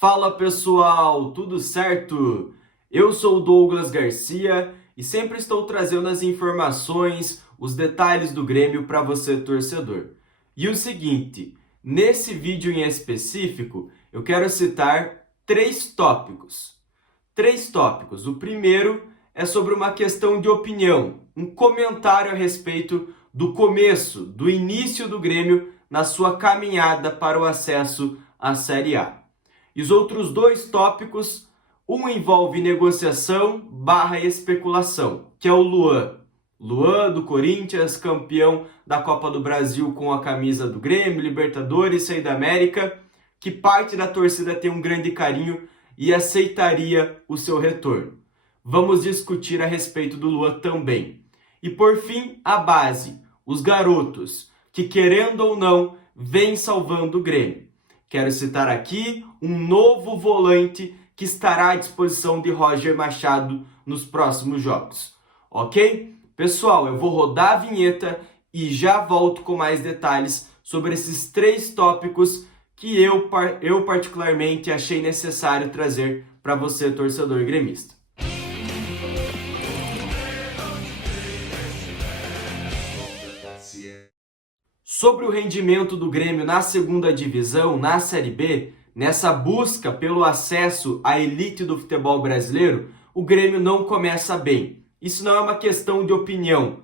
Fala pessoal, tudo certo? Eu sou o Douglas Garcia e sempre estou trazendo as informações, os detalhes do Grêmio para você, torcedor. E o seguinte, nesse vídeo em específico, eu quero citar três tópicos. Três tópicos. O primeiro é sobre uma questão de opinião, um comentário a respeito do começo, do início do Grêmio na sua caminhada para o acesso à Série A. E os outros dois tópicos, um envolve negociação barra especulação, que é o Luan. Luan do Corinthians, campeão da Copa do Brasil com a camisa do Grêmio, Libertadores, Rei da América, que parte da torcida tem um grande carinho e aceitaria o seu retorno. Vamos discutir a respeito do Luan também. E por fim, a base, os garotos, que querendo ou não, vêm salvando o Grêmio. Quero citar aqui um novo volante que estará à disposição de Roger Machado nos próximos jogos. Ok? Pessoal, eu vou rodar a vinheta e já volto com mais detalhes sobre esses três tópicos que eu particularmente achei necessário trazer para você, torcedor gremista. Sobre o rendimento do Grêmio na segunda divisão, na Série B, nessa busca pelo acesso à elite do futebol brasileiro, o Grêmio não começa bem. Isso não é uma questão de opinião.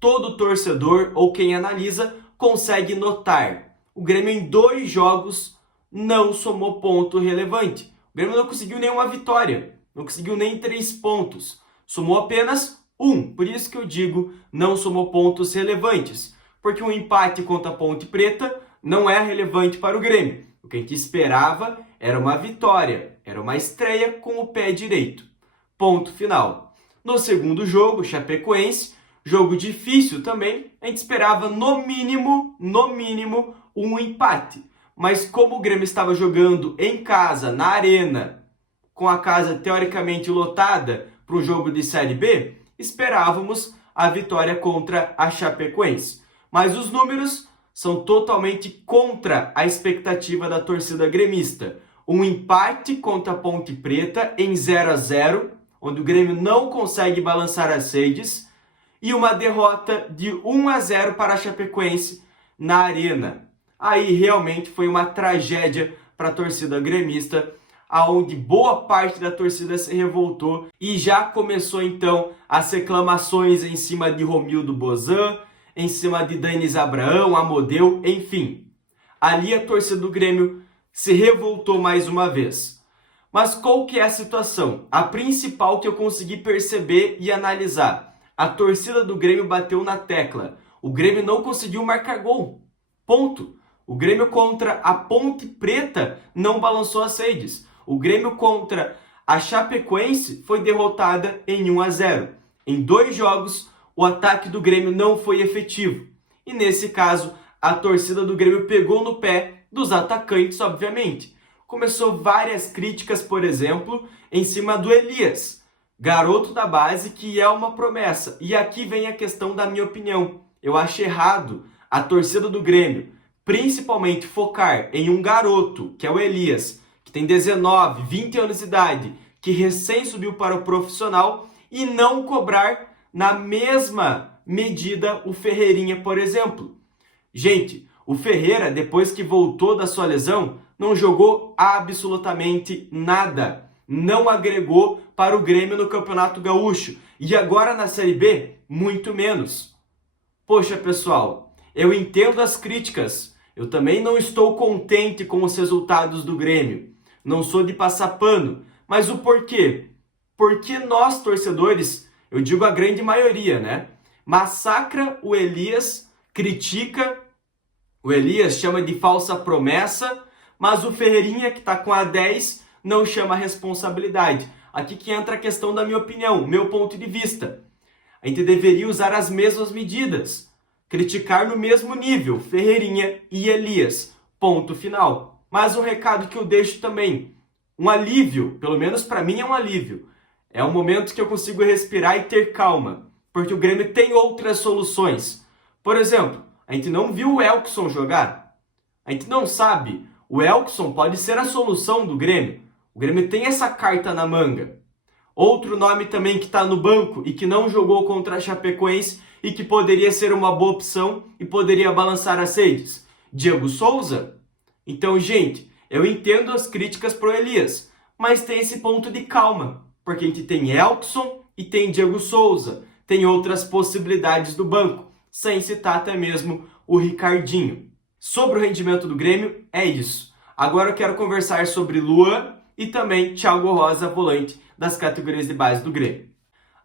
Todo torcedor ou quem analisa consegue notar. O Grêmio em 2 jogos não somou ponto relevante. O Grêmio não conseguiu nenhuma vitória, não conseguiu nem 3 pontos. Somou apenas 1, por isso que eu digo não somou pontos relevantes. Porque um empate contra a Ponte Preta não é relevante para o Grêmio. O que a gente esperava era uma vitória, era uma estreia com o pé direito. Ponto final. No segundo jogo, Chapecoense, jogo difícil também, a gente esperava no mínimo, um empate. Mas como o Grêmio estava jogando em casa, na arena, com a casa teoricamente lotada para o jogo de Série B, esperávamos a vitória contra a Chapecoense. Mas os números são totalmente contra a expectativa da torcida gremista. Um empate contra a Ponte Preta em 0-0, onde o Grêmio não consegue balançar as redes, e uma derrota de 1-0 para a Chapecoense na Arena. Aí realmente foi uma tragédia para a torcida gremista, aonde boa parte da torcida se revoltou e já começou então as reclamações em cima de Romildo Bozan, em cima de Denis Abraão, Amodeu, enfim. Ali a torcida do Grêmio se revoltou mais uma vez. Mas qual que é a situação? A principal que eu consegui perceber e analisar. A torcida do Grêmio bateu na tecla. O Grêmio não conseguiu marcar gol. Ponto. O Grêmio contra a Ponte Preta não balançou as redes. O Grêmio contra a Chapecoense foi derrotada em 1-0. Em 2 jogos, o ataque do Grêmio não foi efetivo. E nesse caso, a torcida do Grêmio pegou no pé dos atacantes, obviamente. Começou várias críticas, por exemplo, em cima do Elias, garoto da base que é uma promessa. E aqui vem a questão da minha opinião. Eu acho errado a torcida do Grêmio, principalmente focar em um garoto, que é o Elias, que tem 19, 20 anos de idade, que recém subiu para o profissional, e não cobrar na mesma medida o Ferreirinha, por exemplo. Gente, o Ferreira, depois que voltou da sua lesão, não jogou absolutamente nada. Não agregou para o Grêmio no Campeonato Gaúcho. E agora na Série B, muito menos. Poxa, pessoal, eu entendo as críticas. Eu também não estou contente com os resultados do Grêmio. Não sou de passar pano. Mas o porquê? Porque nós, torcedores, eu digo a grande maioria, né? Massacra o Elias, critica, o Elias chama de falsa promessa, mas o Ferreirinha, que está com a 10, não chama a responsabilidade. Aqui que entra a questão da minha opinião, meu ponto de vista. A gente deveria usar as mesmas medidas, criticar no mesmo nível, Ferreirinha e Elias, ponto final. Mas um recado que eu deixo também, um alívio, pelo menos para mim é um alívio. É um momento que eu consigo respirar e ter calma, porque o Grêmio tem outras soluções. Por exemplo, a gente não viu o Elkson jogar. A gente não sabe O Elkson pode ser a solução do Grêmio. O Grêmio tem essa carta na manga. Outro nome também que está no banco e que não jogou contra a Chapecoense e que poderia ser uma boa opção e poderia balançar as redes. Diego Souza? Então, gente, eu entendo as críticas pro Elias, mas tem esse ponto de calma, porque a gente tem Elkson e tem Diego Souza, tem outras possibilidades do banco, sem citar até mesmo o Ricardinho. Sobre o rendimento do Grêmio, é isso. Agora eu quero conversar sobre Luan e também Thiago Rosa, volante das categorias de base do Grêmio.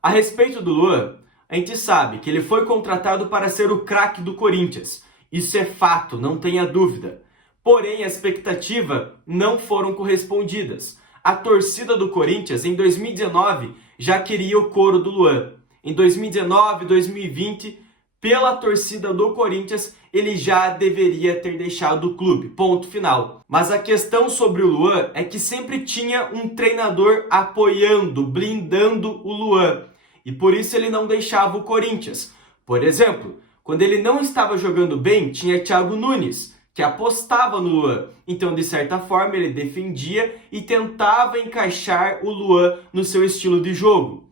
A respeito do Luan, a gente sabe que ele foi contratado para ser o craque do Corinthians. Isso é fato, não tenha dúvida. Porém, a expectativa não foram correspondidas. A torcida do Corinthians, em 2019, já queria o couro do Luan. Em 2019, 2020, pela torcida do Corinthians, ele já deveria ter deixado o clube, ponto final. Mas a questão sobre o Luan é que sempre tinha um treinador apoiando, blindando o Luan. E por isso ele não deixava o Corinthians. Por exemplo, quando ele não estava jogando bem, tinha Thiago Nunes, que apostava no Luan. Então, de certa forma, ele defendia e tentava encaixar o Luan no seu estilo de jogo.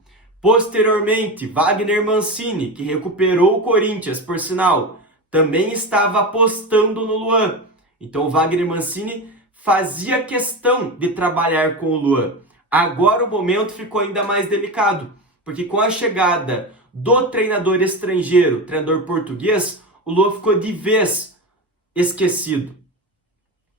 Posteriormente, Wagner Mancini, que recuperou o Corinthians, por sinal, também estava apostando no Luan. Então, o Wagner Mancini fazia questão de trabalhar com o Luan. Agora o momento ficou ainda mais delicado, porque com a chegada do treinador estrangeiro, treinador português, o Luan ficou de vez esquecido.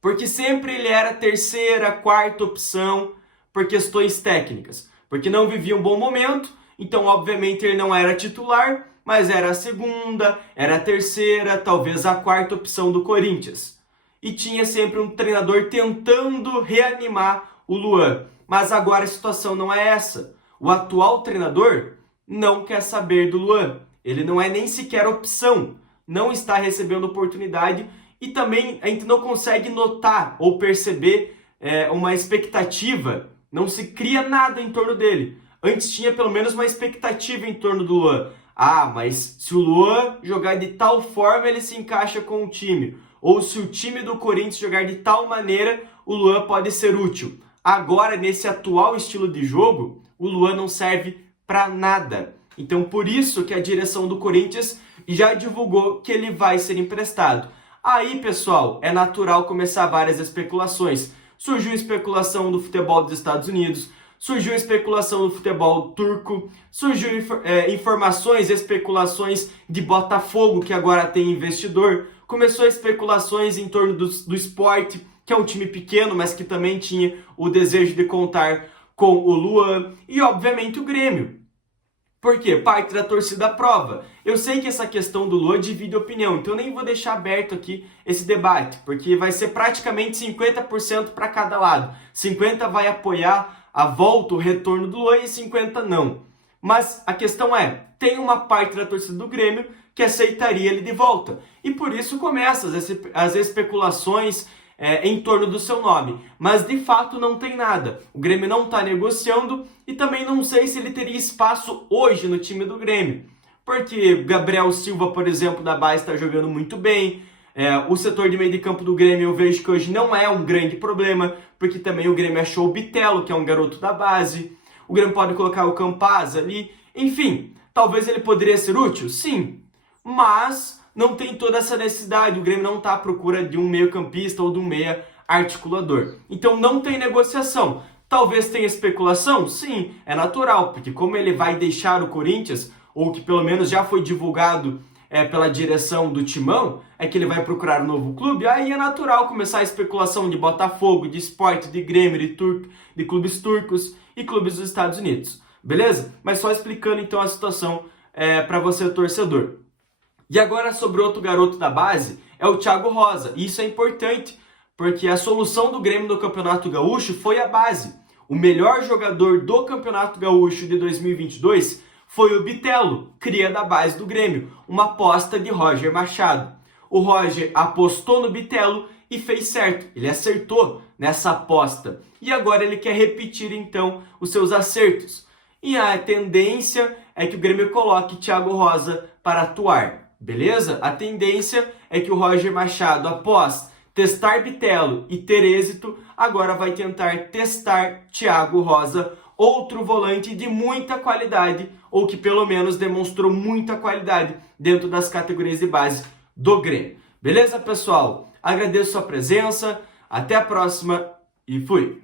Porque sempre ele era a terceira, quarta opção por questões técnicas. Porque não vivia um bom momento, então obviamente ele não era titular, mas era a segunda, era a terceira, talvez a quarta opção do Corinthians. E tinha sempre um treinador tentando reanimar o Luan. Mas agora a situação não é essa. O atual treinador não quer saber do Luan. Ele não é nem sequer opção. Não está recebendo oportunidade e também a gente não consegue notar ou perceber uma expectativa. Não se cria nada em torno dele. Antes tinha pelo menos uma expectativa em torno do Luan. Ah, mas se o Luan jogar de tal forma, ele se encaixa com o time. Ou se o time do Corinthians jogar de tal maneira, o Luan pode ser útil. Agora, nesse atual estilo de jogo, o Luan não serve para nada. Então, por isso que a direção do Corinthians já divulgou que ele vai ser emprestado. Aí, pessoal, é natural começar várias especulações. Surgiu especulação do futebol dos Estados Unidos, surgiu especulação do futebol turco, surgiu informações, especulações de Botafogo, que agora tem investidor, começou especulações em torno do Sport, que é um time pequeno, mas que também tinha o desejo de contar com o Luan, e obviamente o Grêmio. Por quê? Parte da torcida aprova. Eu sei que essa questão do Luan divide opinião, então eu nem vou deixar aberto aqui esse debate, porque vai ser praticamente 50% para cada lado. 50% vai apoiar a volta, o retorno do Luan e 50% não. Mas a questão é, tem uma parte da torcida do Grêmio que aceitaria ele de volta. E por isso começam as especulações em torno do seu nome. Mas de fato não tem nada. O Grêmio não está negociando e também não sei se ele teria espaço hoje no time do Grêmio. Porque Gabriel Silva, por exemplo, da base está jogando muito bem. O setor de meio de campo do Grêmio eu vejo que hoje não é um grande problema, porque também o Grêmio achou o Bitelo, que é um garoto da base. O Grêmio pode colocar o Campaz ali. Enfim, talvez ele poderia ser útil? Sim. Mas não tem toda essa necessidade. O Grêmio não está à procura de um meio-campista ou de um meia articulador. Então não tem negociação. Talvez tenha especulação? Sim, é natural, porque como ele vai deixar o Corinthians, ou que pelo menos já foi divulgado pela direção do Timão, é que ele vai procurar um novo clube, aí é natural começar a especulação de Botafogo, de Sport, de Grêmio, de clubes turcos e clubes dos Estados Unidos. Beleza? Mas só explicando então a situação para você, torcedor. E agora sobre outro garoto da base, é o Thiago Rosa. E isso é importante, porque a solução do Grêmio no Campeonato Gaúcho foi a base. O melhor jogador do Campeonato Gaúcho de 2022 foi o Bitelo, cria da base do Grêmio, uma aposta de Roger Machado. O Roger apostou no Bitelo e fez certo, ele acertou nessa aposta. E agora ele quer repetir então os seus acertos. E a tendência é que o Grêmio coloque Thiago Rosa para atuar. Beleza? A tendência é que o Roger Machado, após testar Bitelo e ter êxito, agora vai tentar testar Thiago Rosa, outro volante de muita qualidade, ou que pelo menos demonstrou muita qualidade dentro das categorias de base do Grêmio. Beleza, pessoal? Agradeço a presença, até a próxima e fui!